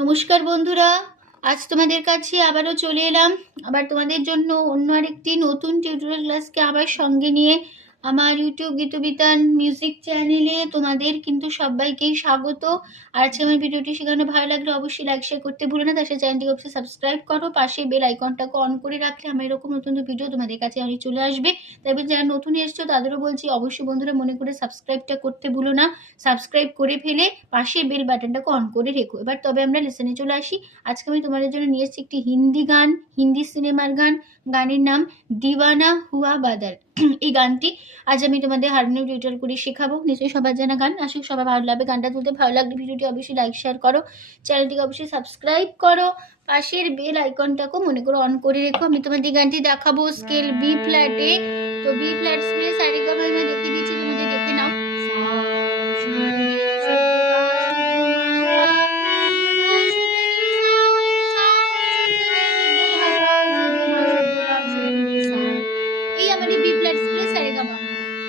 নমস্কার বন্ধুরা, আজ তোমাদের কাছে আবারও চলে এলাম। আবার তোমাদের জন্য অন্য আরেকটি নতুন টিউটোরিয়াল ক্লাসকে আবার সঙ্গে নিয়ে আমার ইউটিউব গীতবিতান মিউজিক চ্যানেলে তোমাদের কিন্তু সবাইকেই স্বাগত। আর আজকে আমার ভিডিওটি সেখানে ভালো লাগলে অবশ্যই লাইক শেয়ার করতে ভুলো না। তার সাথে চ্যানেলটিকে অবশ্যই সাবস্ক্রাইব করো, পাশে বেল আইকনটাকে অন করে রাখলে আমার এরকম নতুন ভিডিও তোমাদের কাছে আমি চলে আসবে। তবে যারা নতুন এসছো তাদেরও বলছি অবশ্যই বন্ধুরা মনে করে সাবস্ক্রাইবটা করতে ভুলো না। সাবস্ক্রাইব করে ফেলে পাশে বেল বাটনটাকে অন করে রেখো। এবার তবে আমরা লেসনে চলে আসি। আজকে আমি তোমাদের জন্য নিয়ে এসেছি একটি হিন্দি গান, হিন্দি সিনেমার গান। গানের নাম দিওয়ানা হুয়া বাদল। এই গানটি আজ আমি তোমাদের হারমোনিয়াম টিউটোরিয়াল করে শেখাবো। নিশ্চয়ই সবার জানা গান, আসুক সবার ভালো লাগবে। গানটা তুলতে ভালো লাগলে ভিডিওটি অবশ্যই লাইক শেয়ার করো, চ্যানেলটিকে অবশ্যই সাবস্ক্রাইব করো, পাশের বেল আইকনটাকেও মনে করে অন করে রেখো। আমি তোমাদের গানটি দেখাবো স্কেল বি ফ্ল্যাটে। তো বি ফ্ল্যাট স্কেলে সারেগামা আমি দেখিয়ে দিচ্ছি, তোমাদের দেখে নাও। এই আমাদের বি ফ্ল্যাট স্কেলে সারেগামা।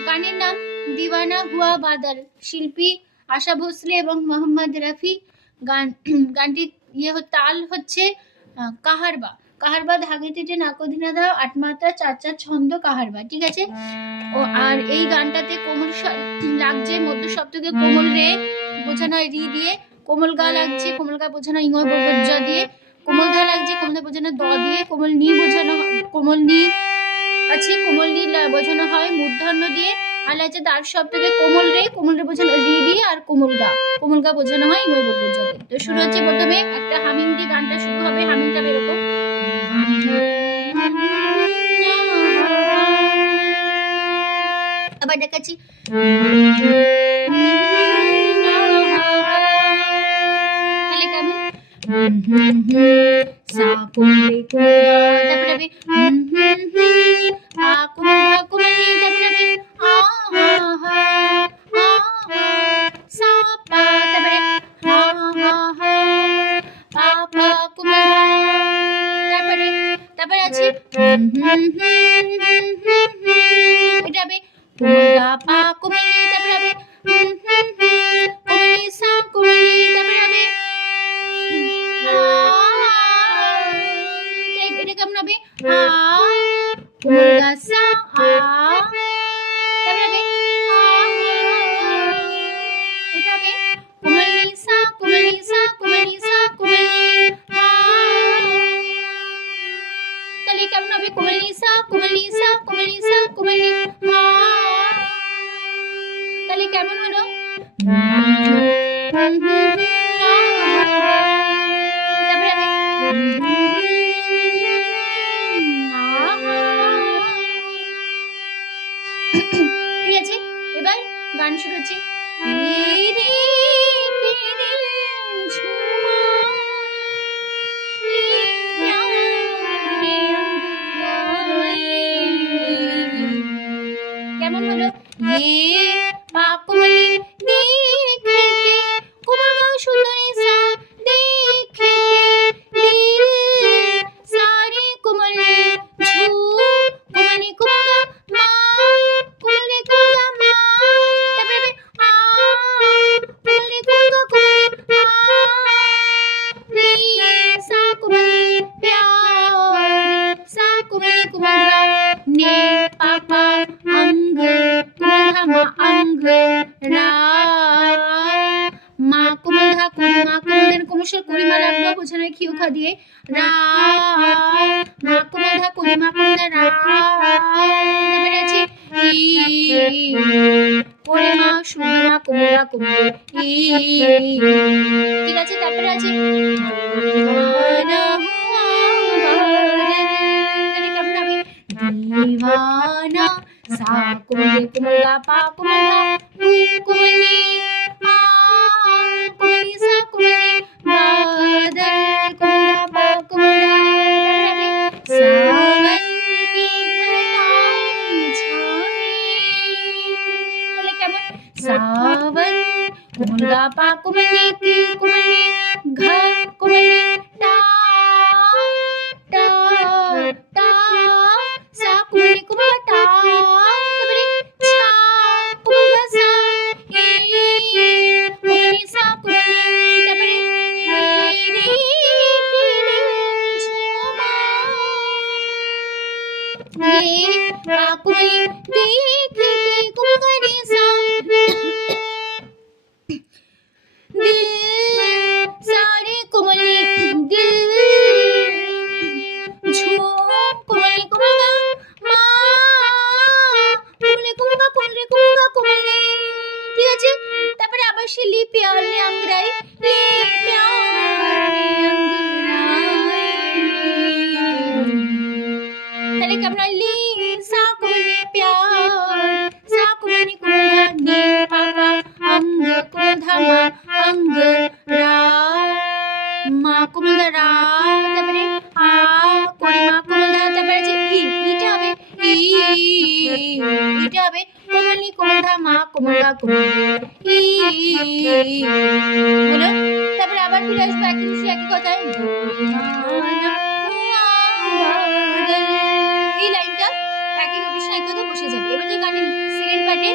গানের নাম দিওয়ানা হুয়া বাদল, শিল্পী আশা ভোসলে এবং মোহাম্মদ রফি। গানটির তাল হচ্ছে কাহারবা। কাহারবা ধাগে তেটে নাকদিনাদা 8 মাত্রা 4/4 ছন্দ কাহারবা, ঠিক আছে। ও আর এই গানটাতে কোমল লাগছে, মধ্য সপ্তকে কোমল রে বোঝানো হয় রি দিয়ে, কোমল গা লাগছে, কোমল গা বোঝানো ইঙ্গ বজ্জ দিয়ে, কোমল ধা লাগছে, কোমল ধা বোঝানো দ দিয়ে, কোমল নি বোঝানো কোমল নি আছে, কোমল নি বোঝানো হয় মূর্ধন্য দিয়ে। আর লাগছে তার সপ্তকে কোমল রে বোঝানো রি দিয়ে, আর কোমল গা বোঝানো হয় ইঙ্গ বজ্জ দিয়ে। তো শুরু হচ্ছে প্রথমে একটা হামিং দিয়ে গানটা শুরু হবে। হামিংটা এরকম। আবার দেখাচ্ছি। তাহলে কেমন? সা কোমলে তারপরে হবে আ কোমল কোমলি, তারপরে হবে আ হা সা পা, তারপরে হা হা পা পা কোমল, তারপরে আছে এটা হবে কোমল গা পা কোমলি, তারপরে হবে কোমলি সা কোমলি, তারপরে হবে এটা কেমন হবে কোমল গা সা তারপরে হবে এটা হবে কোমলি সা কোমলি সা কোমলি সা কোমলি। তাহলে কেমন হবে কোমলি সা কোমলি সা কোমলি সা কোমলি। তাহলে কেমন হলো? তারপরে হবে ঠিক আছে। এবার গান শুরু হচ্ছে। কেমন হলো? পা কোমলি দেখে কোমল গা সুন্দরী সা দেখে দিল সারে কোমল ঝু কোমলি কোমল মা কোমলে কোমল মা, তারপরে আ কোমলে কোমল কোমল রে সা কোমলি প্যার সা কোমলি কোমল নে পাপা অঙ্গ কোমল মা অঙ্গ রা মা কোমল ধা কুড়ি, মা কোমল কোমল কুড়িমা লাগলো বোঝানো খিউ খা দিয়ে রা মা কোমল ধা কুড়ি, মা কোমল রা, তারপরে আছে ই পরে মা শুদ্ধ মা কোমল গা কোমল ই, ঠিক আছে। তারপরে আছে দিওয়ানা সা কোমল কোমল গা পা কোমল ধা কোমলি আ কোমলি সা কোমলি বাদল কোমল পা কোমল, সাवन की घटाएं छाए। তাহলে কেমন? सावन कोमल गा पा कोमली की कोमली घा कोमली टा टा टा सा कोमली कोमल टा, তারপরে ছা কোমল গা সা কোমলি সা কোমলি, তারপরে রে दिल सारे कोमली दिल झूम कोमली कोमला মা কোমলে কোমলা কোমলে কোমলা কোমলে। ঠিক আছে, তারপরে আবার সে লি প্যার নে আংরাই লি প্যার নে আংরাই। তাহলে কেমন হয় লি সা কোমলে প্যার সা কোমলি কোমলা নে পাপা অঙ্গ কোমধা মা অঙ্গ রা মা কোমলা রা। তারপরে আ কোরি মা কোমলা, তারপরে আছে ইটা হবে ইটা হবে কোমলি কোমধা মা কোমলা কোমলি হলো। তারপরে আবার ফিরে আসবো একই বিষয় একই কথায়। এই লাইনটা একই রবির একই কথা বসে যাবে। এবার যে গানের সেকেন্ড পার্টে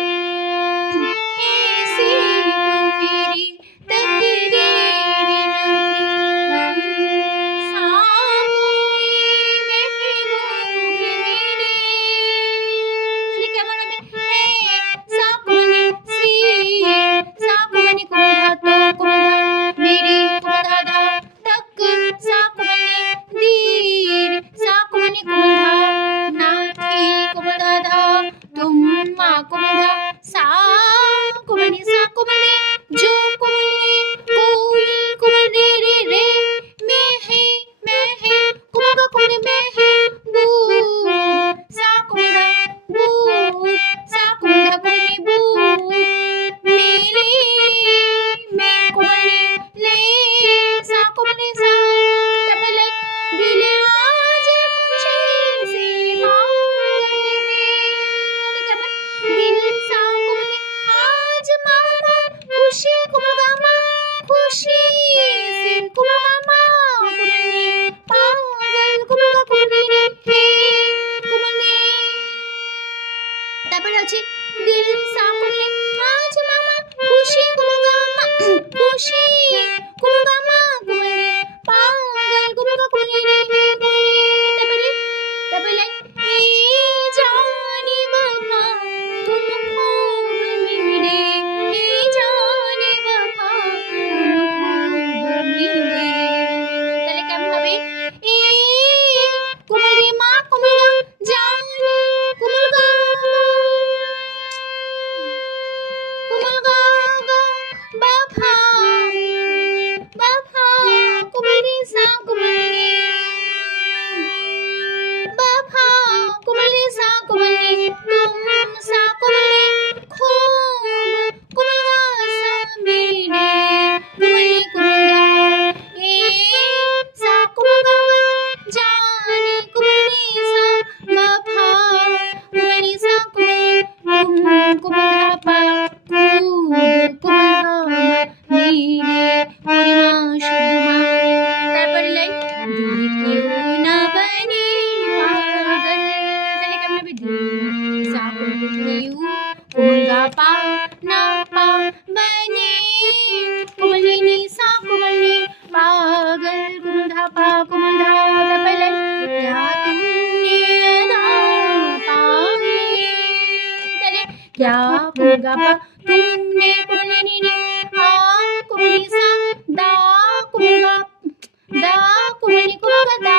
क्या होगा पा तुमने कोने नी नी आ कोनी सा दा कोगा दा कोनी कोगा दा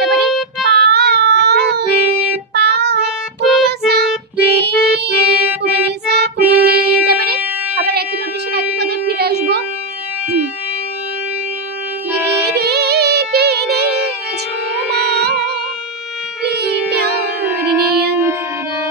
তারপরে পা পা কোগা সা রে কোনি সা কোনি। তারপরে আবার একই নোটেশন একই কথায় ফিরে আসবো। রে ঝুমা লি প্যার নে अंगराई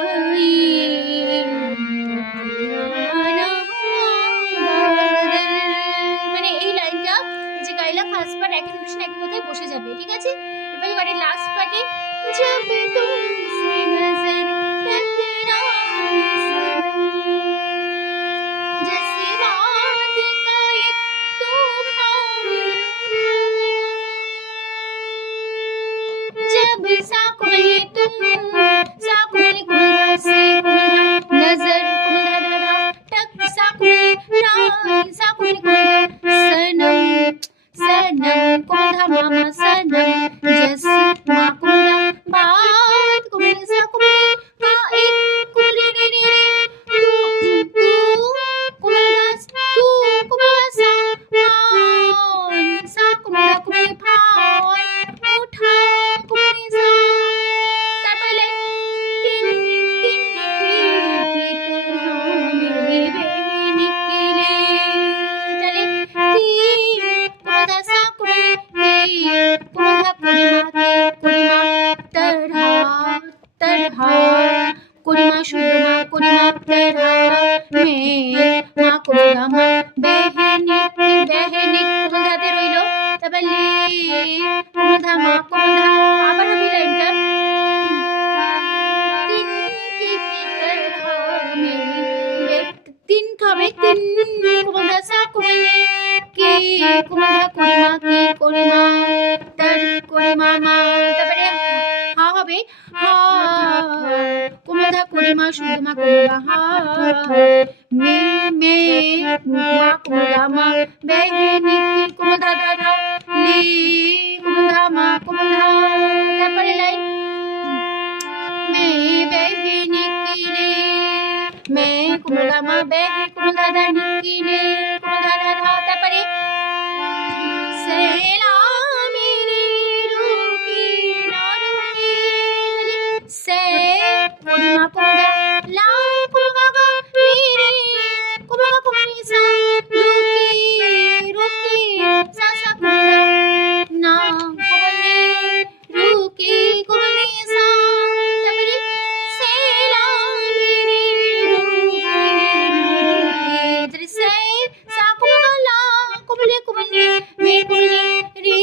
বেহিনি কোমল ধা ধা ধা লি কোমল ধা মা কোমল ধা। তারপরে লাইন মে বেহিনি কি রে মে কোমল ধা মা বেহি কোমল ধা ধা নিকি রে কোমল ধা ধা ধা। তারপরে সেলা মেরি রুকি না রুকি সে পরিমা কোমল ধা লা কোমল ধা গা মেরি কোমল ধা কোমল নি সা রুকি রুকি সা সা কোমল ধা না কোমল নি রুকি কোমল নি সা। তারপরে সেলা মেরি রুকি না রুকি সে সা কোমল ধা লা কোমল কোমল নি মে কোমল নি রি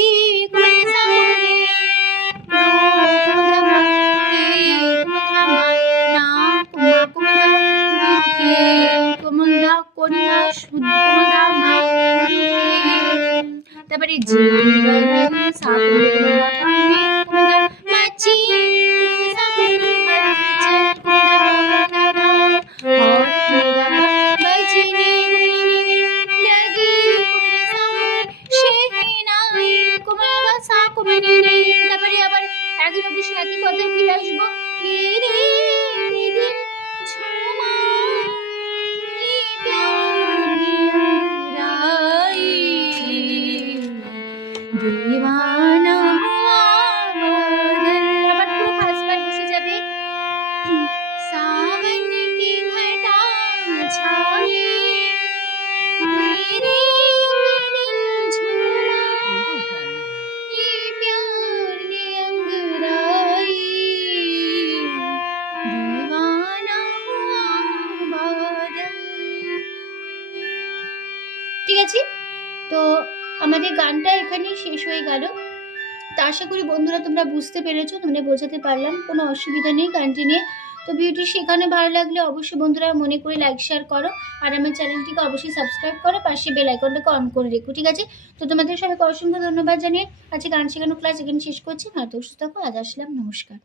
কোমল নি সা কোমল নি রো কোমল ধা মা কি কোমল ধা মা না কোমল ধা রুকি কোমল ধা করিমা শুদ্ধ কোমল ধা মা রুকি। তারপরে জি সা কোমল ধা মে কোমল ধা মাছি সা কোমল ধা জি কোমল ধা ধা और कोमल धा बजने लगी कोमल सा शेहनाई कोमल सा कोमल रे। তারপরে আবার একই নোটের সাথে একই কথায় ফিরে আসবো রে রে দিল ঝুমা লি প্যার अंगड़ाई दीवाना हुआ बादल। আবার পুরো ফার্স্ট বার বসে যাবে सावन की घटा छाई मेरे दिल झूमा ये प्यार ने अंगड़ाई दीवाना हुआ बादल। ঠিক আছে, তো আমাদের গানটা এখানেই শেষ হয়ে গেল। তো আশা করি বন্ধুরা তোমরা বুঝতে পেরেছো, তোমরা বোঝাতে পারলাম, কোনো অসুবিধা নেই গানটি নিয়ে। তো ভিডিওটি সেখানে ভালো লাগলে অবশ্যই বন্ধুরা মনে করে লাইক শেয়ার করো, আর আমার চ্যানেলটিকে অবশ্যই সাবস্ক্রাইব করো, পাশে বেল আইকনটাকে অন করে রেখো। ঠিক আছে, তো তোমাদের সবাইকে অসংখ্য ধন্যবাদ জানিয়ে আজকে গান শেখানো ক্লাস এখানে শেষ করছি। হয়তো সুস্থ থাকো, আজ আসলাম, নমস্কার।